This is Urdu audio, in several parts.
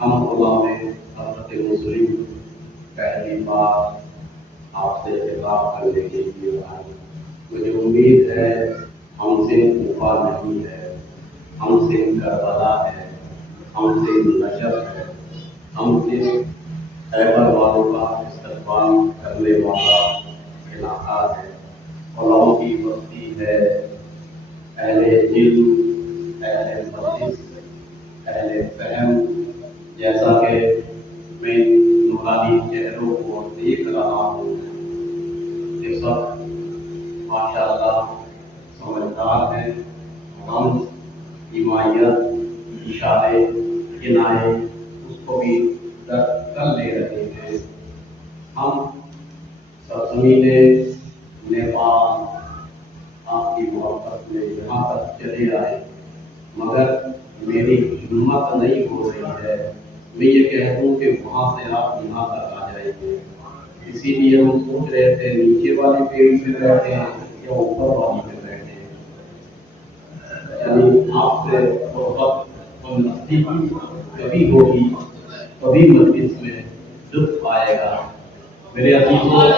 ہم اللہ میں حضرت مسلم پہلی بار آپ سے خطاب کرنے کے لیے آئے. مجھے امید ہے ہم سے کوفہ نہیں ہے، ہم سے کربلا ہے، ہم سے نجف ہے، ہم سے خیبر والوں کا استقبال کرنے والا علاقہ ہے، علماء کی بستی ہے، اہل علم، اہل مجلس، اہل فہم. جیسا کہ میں نورانی چہروں کو دیکھ رہا ہوں، یہ سب ماشاء اللہ سمجھدار ہیں. ہم حمایت، اشارے، کنائے اس کو بھی درک کر لے رہے ہیں. ہم سرزمین نیپال آپ کی محبت میں یہاں تک چلے آئے، مگر میری ہمت نہیں ہو رہی ہے میں یہ کہہ دوں کہ وہاں سے آپ یہاں تک آ جائیں گے. اسی لیے ہم سوچ رہے تھے نیچے والے پیڑ پہ بیٹھے ہیں یا اوپر والی پہ بیٹھے ہیں. یعنی آپ سے محبت اور نزدیکی کبھی ہوگی، کبھی مجلس میں لطف آئے گا. میرے عزیزوں،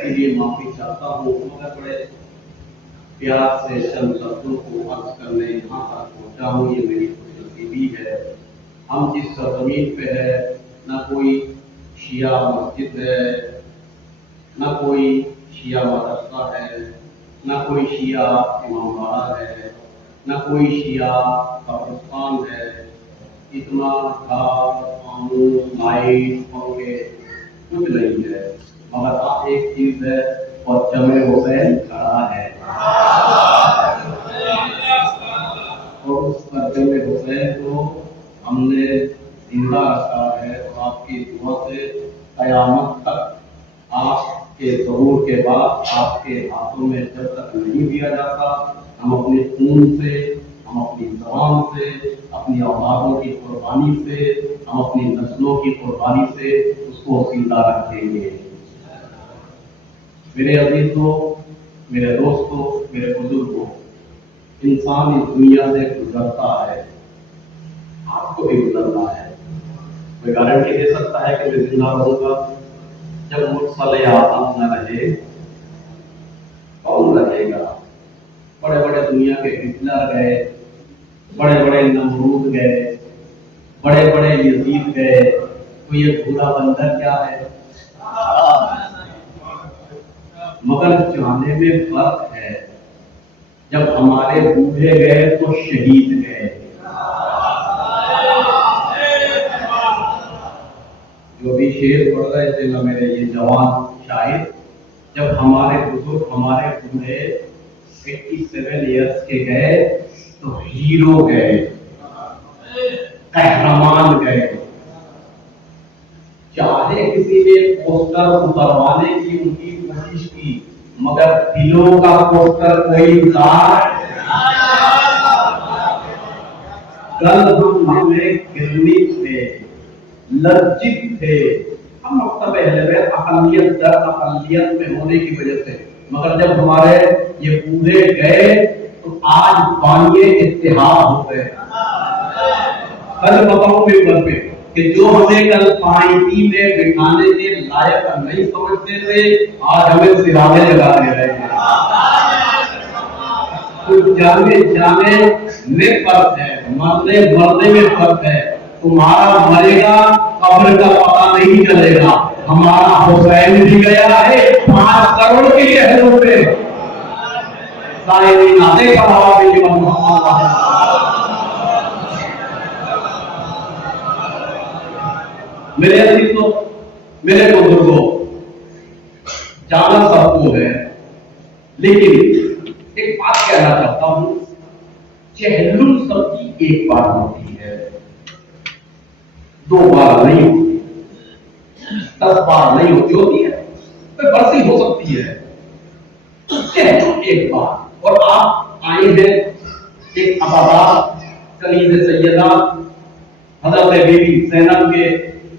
کے لیے معافی چاہتا ہوں، مگر بڑے پیار سے چند لفظوں کو عرض کرنے یہاں تک پہنچا ہوں. یہ میری خوش نصیبی ہے. ہم جس سرزمین پہ ہے نہ کوئی شیعہ مسجد ہے، نہ کوئی شیعہ مدرسہ ہے، نہ کوئی شیعہ امام باڑہ ہے، نہ کوئی شیعہ قبرستان ہے. اتنا گھر، فانوس، لائٹ، پنکھے کچھ نہیں ہے، مگر آپ ایک چیز ہے اور جمع حسین کھڑا ہے. اور اس پر جمع حسین کو ہم نے زندہ رکھا ہے، اور آپ کی دعا سے قیامت تک آپ کے ظہور کے بعد آپ کے ہاتھوں میں جب تک نہیں دیا جاتا، ہم اپنے خون سے، ہم اپنی زبان سے، اپنی اولادوں کی قربانی سے، ہم اپنی نسلوں کی قربانی سے اس کو زندہ رکھیں گے. میرے عزیزوں، میرے دوستوں، میرے بزرگوں، انسان اس دنیا سے گزرتا ہے، آپ کو بھی گزرنا ہے. کوئی گارنٹی دے سکتا ہے کہ میں زندہ رہوں گا؟ جب مرسل آدم نہ رہے کون رہے گا؟ بڑے بڑے دنیا کے ہٹلر گئے، بڑے بڑے نمرود گئے، بڑے بڑے یزید گئے، تو یہ بھولا بندر کیا ہے؟ مگر جانے میں فرق ہے. جب ہمارے بوڑھے گئے تو شہید گئے. جو بھی شعر پڑھ رہے تھے نا میرے یہ جوان شاعر، جب ہمارے بزرگ، ہمارے بوڑھے 87 ایئرس کے گئے تو ہیرو گئے، قہرمان گئے. چاہے کسی نے پوسٹر اتروانے کی ان کی کوشش کی، مگر دلوں کا پوسٹر کوئی اتار. کل ہم میں گرنی تھے، لجت تھے، ہم مکتب اہل بیت اقلیت در اقلیت میں ہونے کی وجہ سے، مگر جب ہمارے یہ بوڑھے گئے تو آج بانیے اتحاد ہو گئے. کل بتاؤں ممبر پہ کہ جو ہمیں کل پائیدی میں بٹھانے کے لائق نہیں سمجھتے تھے، آج ہمیں سرانے لگا دے رہے ہیں. تو جانے جانے میں فرق ہے، مرنے مرنے میں فرق ہے. تمہارا مرے گا قبر کا پتہ نہیں چلے گا. ہمارا حسین بھی گیا ہے 5 کروڑ کے شہروں پہ. سائے نادے کا ہوا بھی میرے عزیزوں، میرے بزرگوں، جانا سب کو ہے، لیکن ایک بات کہنا چاہتا ہوں، چہلم سب کی ایک بار ہوتی ہے، 2 بار نہیں ہوتی، 10 بار نہیں ہوتی ہے، کوئی برسی ہو سکتی ہے. چہلم ایک بار. اور آپ آئے ہیں ایک آباد کنیز سیدہ حضرت بی بی زینب کے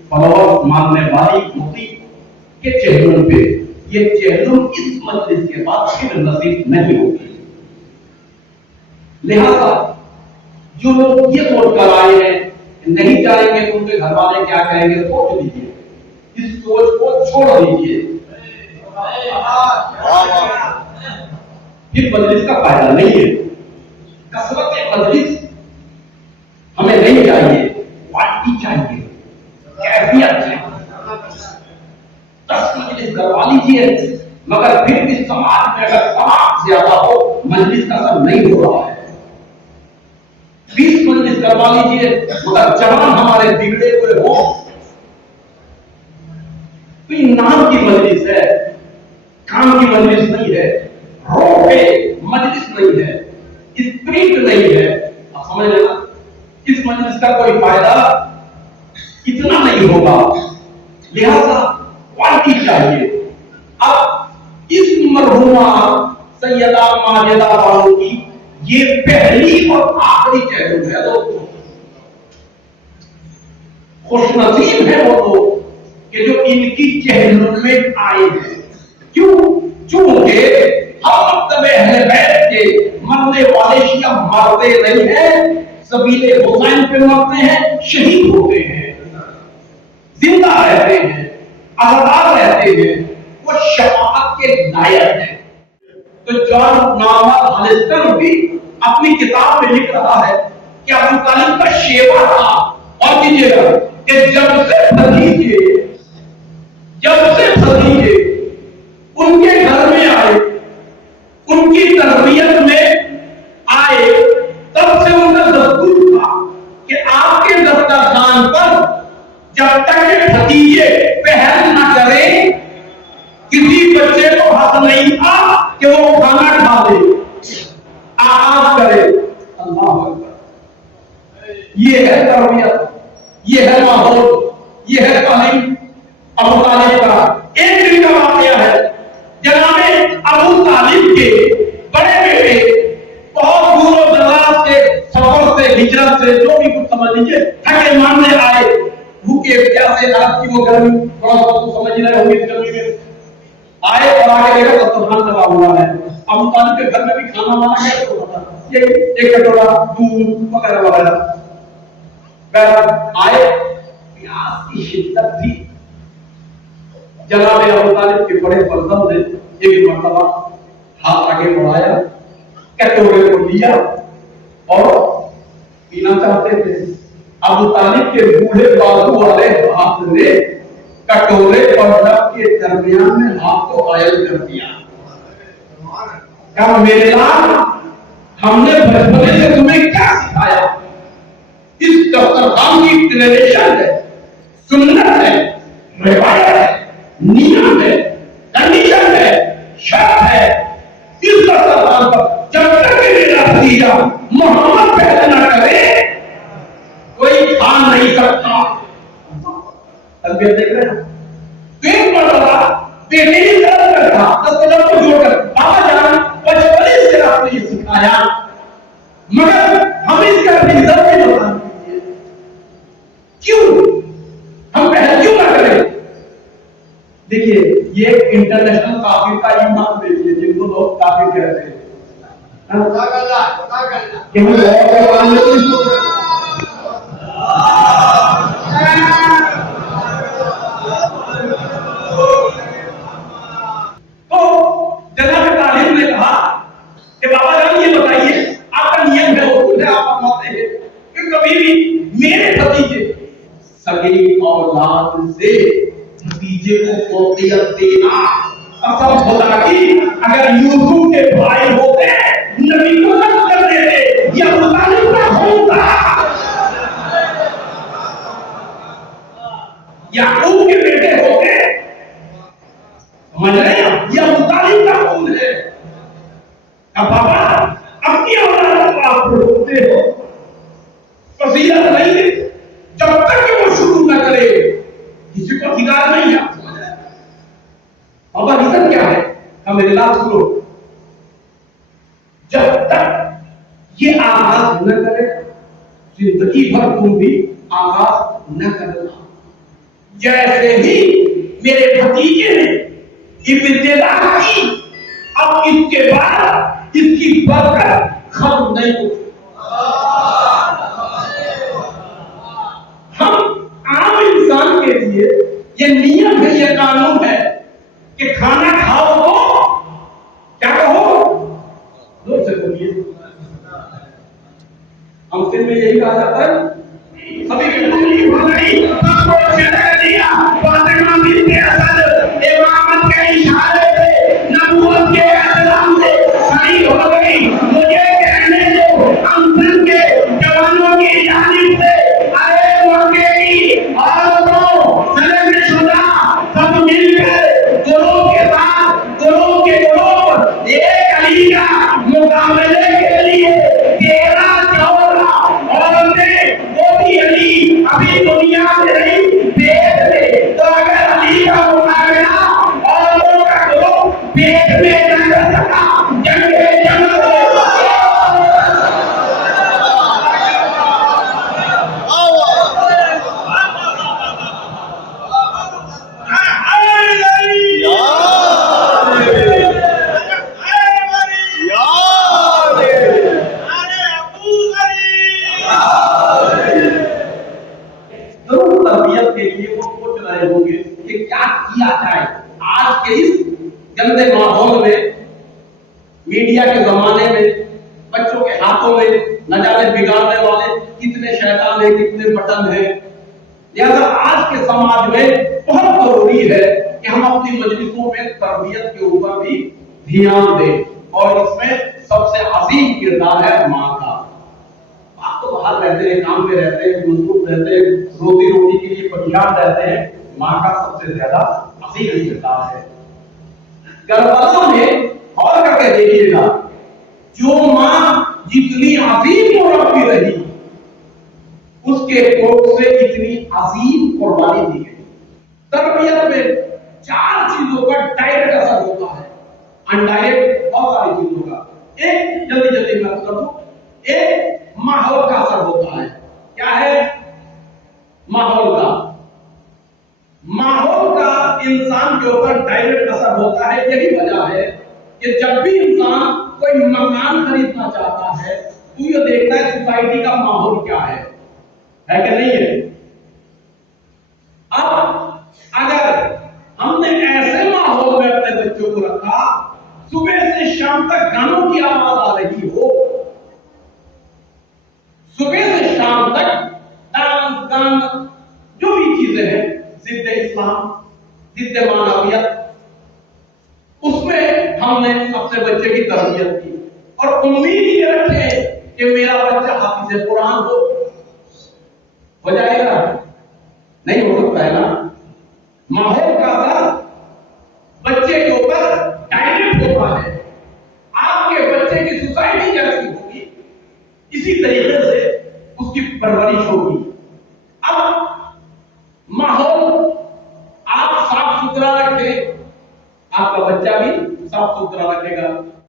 فلور ماننے والی مفتی کہ چہلم پہ یہ چہلم اس مجلس کے بعد پھر نصیب نہیں ہوگی. لہذا جو لوگ یہ سوچ کر آئے ہیں نہیں جائیں گے تو ان کے گھر والے کیا کہیں گے، سوچ لیجیے، اس سوچ کو چھوڑ دیجیے. پھر مجلس کا فائدہ نہیں ہے. کثرت مجلس ہمیں نہیں چاہیے، کوالٹی چاہیے، کیفیت چاہیے. 10 مجلس کروا لیجیے، مگر پھر بھی سماج میں اگر سماج زیادہ ہو مجلس کا اثر نہیں ہو رہا ہے. 20 مجلس کروا لیجیے مگر جوان ہمارے بگڑے ہوئے ہو. کوئی نام کی مجلس ہے، کام کی مجلس نہیں ہے، روح ہے مجلس نہیں ہے، اسپرٹ نہیں ہے. آپ سمجھ لینا اس مجلس کا کوئی فائدہ اتنا نہیں ہوگا. لہذا کوالٹی چاہیے. اب اس مرحومہ سیدہ ماجدہ بانو کی یہ پہلی اور آخری چہلم ہے. دوستوں خوش نصیب ہے وہ لوگ کہ جو ان کی چہلم میں آئے ہیں. کیوں؟ چونکہ ہم مکتب اہل بیت کے مرنے والے شیعہ مرتے نہیں ہیں، سبیل حسین پہ مرتے ہیں، شہید ہوتے ہیں، زندہ رہتے ہیں، آزاد رہتے ہیں. وہ شفاعت کے لائق ہیں. تو جان نامر ہالسٹن بھی اپنی کتاب میں لکھ رہا ہے کہ ابو طالب کا شیوا تھا. اور دیجیے گا کہ جب سے بھتیجے ان کے گھر میں آئے، ان کی تربیت میں آئے، تب سے ان کا دستور تھا کہ آپ کے دسترخوان پر جب تک کہ بھتیجے پہل نہ کریں کسی بچے کو حق نہیں تھا کہ وہ کھانا کھا لے، آغاز کرے. اللہ اکبر. یہ ہے تربیت، یہ ہے ماحول، یہ ہے تعلیم. ابو طالب کا ایک دن کا واقعہ ہے. جناب ابو طالب کے بڑے بیٹے بہت دور و دراز سے سفر سے ہجرت سے جو بھی کچھ سمجھ لیجیے تھکے مارنے آئے، بھوکے پیاسے، رات کی وہ گرمی تھوڑا سا تو سمجھ رہے ہوں گے اس گرمی میں آئے اور آگے دیکھا دسترخوان لگا ہوا ہے. ابو طالب کے گھر میں بھی کھانا وانا کیسے ہوتا تھا، یہ ایک کٹورا دودھ وغیرہ وغیرہ. آئے، پیاس کی شدت تھی. جناب ابو طالب کے بڑے فرزند نے ایک مرتبہ ہاتھ آگے بڑھایا، کٹورے کو لیا اور پینا چاہتے تھے. ابو طالب کے بوڑھے بازو والے ہاتھ نے کٹورے اور لب کے درمیان میں ہاتھ کو غائب کر دیا. کہا میرے لال، ہم نے بچپنے سے تمہیں کیا سکھایا؟ اس دسترخوان کی ٹریڈیشن ہے، سنت ہے، روایت ہے، نیم ہے، کنڈیشن ہے، شرط ہے. اس دسترخوان پر جب تک میرا بھتیجا محمد پہلے نہ کرے کوئی کھا نہیں سکتا. تربیت دیکھ رہے ہیں. ایک مرتبہ بیٹے نے طرف کر کہا، دس قدم کو جوڑ کر، بابا جان بچپنے سے آپ نے یہ سکھایا مگر ہم اس کا عزت نہیں ہوتا. کیوں ہم پہلے کیوں نہ کریں؟ دیکھیے یہ انٹرنیشنل کافر کا ایمان دیکھیے جن کو لوگ کافر کہتے ہیں. تو جناب طالب نے کہا کہ بابا جان یہ بتائیے آپ کا نیم ہے وہ ہے آپ فرماتے ہیں کہ کبھی بھی میرے بھتیجے سگی اولاد سے بھتیجے کو فوقیت دینا قسم خدا کی اگر یوسف کے بھائی ہوتے نبی کو نہ کر دیتے یا ابو طالب کا ہوتا یعقوب کے بیٹے ہوتے سمجھ رہے ہیں یہ ابو طالب کا خون ہے. اب بابا اپنی اولاد کو آپ روکتے ہو فضیلت نہیں ہے جب تک کہ وہ شروع نہ کرے کسی کو ٹھکار نہیں ہے. بابا ریزن کیا ہے؟ ہم میرے لال سنو، جب تک یہ آغاز نہ کرے زندگی بھر تم بھی آغاز نہ کرنا. جیسے ہی میرے بھتیجے نے ابتدا کی، اب اس کے بعد اس کی برکت ختم نہیں ہوگی۔ ہم عام انسان کے لیے یہ نیم ہے، یہ قانون ہے کہ کھانا کھاؤ تو کیا کہو؟ زور سے بولیے۔ ہم سے میں یہی کہا جاتا ہے، سبھی کی بولی ہو گئی، سب کو چھڑا دیا، فاطمہ بنت اسد امامت کے اشارے سے، نبوت کے اعلان سے صحیح ہو گئی۔ مجھے کہنے دو، ہم سن کے جوانوں کی جانب سے ارے موقع کی عورتوں سلم شدہ سب مل کر گروہ کے ساتھ گروہ کے گروہ ایک علی کا مقابلے کے لیے 13-14 عورتیں، وہ بھی علی ابھی دنیا میں نہیں پیٹ میں، تو اگر علی کا مقابلہ عورتوں کا گروہ پیٹ میں نہ کر سکا، جنگ تربیت کے لیے وہ سوچ رہے ہوں گے کہ کیا کیا جائے آج کے اس گندے ماحول میں، میڈیا کے زمانے میں، بچوں کے ہاتھوں میں نہ جانے بگاڑنے والے کتنے شیطان ہیں، کتنے بٹن ہیں۔ لہذا آج کے سماج میں بہت ضروری ہے کہ ہم اپنی مجلسوں میں تربیت کے اوپر بھی دھیان دیں، اور اس میں سب سے عظیم کردار ہے ماں کا۔ آپ تو باہر رہتے ہیں، کام میں رہتے ہیں، مصروف رہتے ہیں، روٹی کے لیے پریشان رہتے ہیں، ماں کا سب سے زیادہ عظیم کردار ہے۔ کربلا میں اور کر کے دیکھیے گا، جو ماں جتنی عظیم مربی رہی، اس کے کوکھ سے اتنی عظیم قربانی دی گئی۔ تربیت میں 4 چیزوں کا ڈائریکٹ اثر ہوتا ہے، انڈائریکٹ بہت ساری چیزوں کا۔ ایک جلدی میں کر دوں، ایک ماحول کا اثر ہوتا ہے۔ کیا ہے ماحول کا؟ ماحول کا انسان کے اوپر ڈائریکٹ اثر ہوتا ہے۔ یہی وجہ ہے کہ جب بھی انسان کوئی مکان خریدنا چاہتا ہے تو یہ دیکھتا ہے سوسائٹی کا ماحول کیا ہے کہ نہیں ہے۔ اب اگر ہم نے ایسے ماحول میں اپنے بچوں کو رکھا، صبح سے شام تک گانوں کی آواز آ رہی ہو، صبح سے شام تک ڈانس گانا جو بھی چیزیں ہیں ضد اسلام، ضد معنویت، اس میں ہم نے اپنے بچے کی تربیت کی، اور امید یہ رکھے کہ میرا بچہ حافظ قرآن ہو جائے گا؟ نہیں ہو سکتا ہے نا۔ ماحول کا اثر بچے کے اوپر ڈائریکٹ ہوتا ہے۔ آپ کے بچے کی سوسائٹی جیسی ہوگی، اسی طریقے سے اس کی پرورش ہوگی۔ اب ماحول آپ صاف ستھرا رکھیں، آپ کا بچہ بھی صاف ستھرا رکھے گا۔